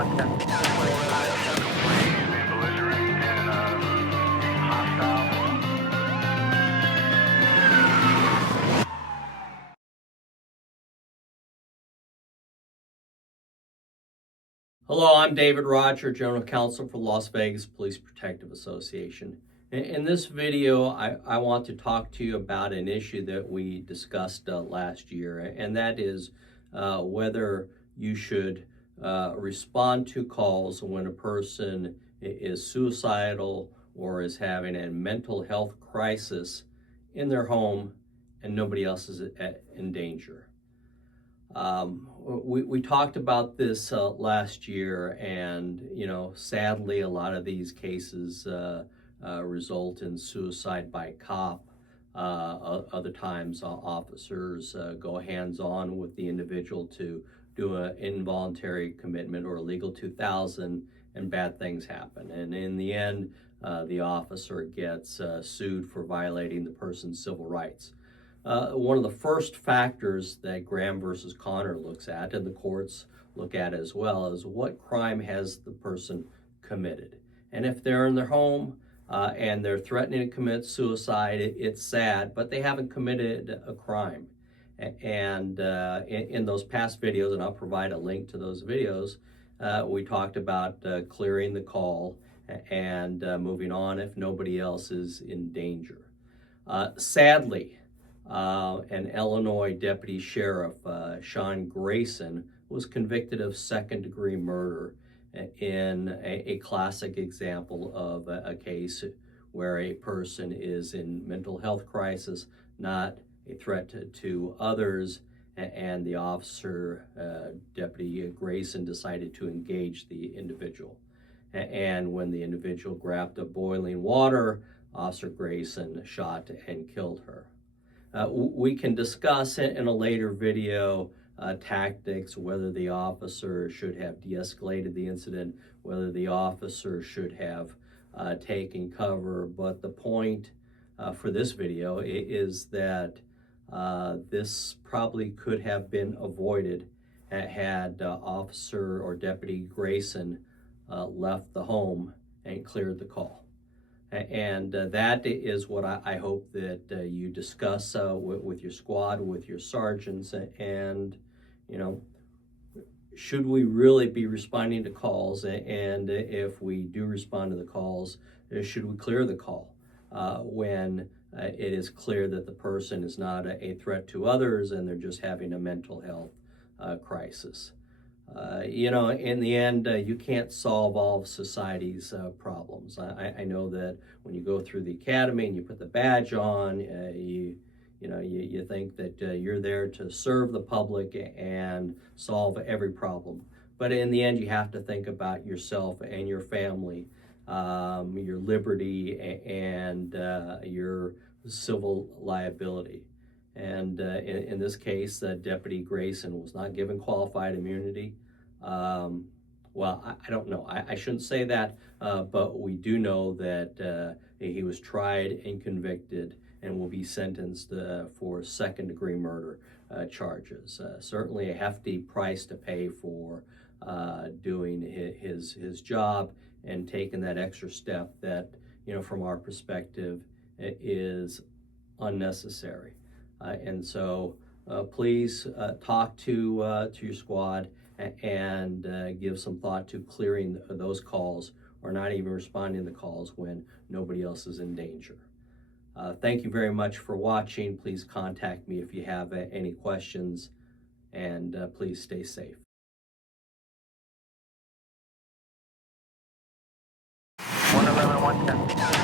Hello, I'm David Roger, General Counsel for Las Vegas Police Protective Association. In this video, I want to talk to you about an issue that we discussed last year, and that is whether you should respond to calls when a person is suicidal or is having a mental health crisis in their home and nobody else is in danger. We talked about this last year, and sadly, a lot of these cases result in suicide by cop. Other times, officers go hands-on with the individual to do an involuntary commitment or a legal 2000, and bad things happen. And in the end, the officer gets sued for violating the person's civil rights. One of the first factors that Graham versus Connor looks at, and the courts look at as well, is what crime has the person committed. And if they're in their home and they're threatening to commit suicide, it's sad, but they haven't committed a crime. And in those past videos, and I'll provide a link to those videos, we talked about clearing the call and moving on if nobody else is in danger. Sadly, an Illinois deputy sheriff, Sean Grayson, was convicted of second-degree murder in a classic example of a case where a person is in mental health crisis, not a threat to others, and the officer, Deputy Grayson, decided to engage the individual. And when the individual grabbed up boiling water, Officer Grayson shot and killed her. We can discuss in a later video tactics, whether the officer should have de-escalated the incident, whether the officer should have taken cover. But the point for this video is that this probably could have been avoided had Officer or Deputy Grayson left the home and cleared the call. And that is what I hope that you discuss with your squad, with your sergeants, and should we really be responding to calls? And if we do respond to the calls, should we clear the call when it is clear that the person is not a threat to others and they're just having a mental health crisis? In the end, you can't solve all of society's problems. I know that when you go through the academy and you put the badge on, you think that you're there to serve the public and solve every problem. But in the end, you have to think about yourself and your family, your liberty, and your civil liability. And in this case, Deputy Grayson was not given qualified immunity. Well, I don't know. I shouldn't say that, but we do know that he was tried and convicted and will be sentenced for second-degree murder charges. Certainly a hefty price to pay for doing his job and taking that extra step that, from our perspective, is unnecessary. And so please talk to your squad and give some thought to clearing those calls or not even responding to calls when nobody else is in danger. Thank you very much for watching. Please contact me if you have any questions, and please stay safe. 111, 110.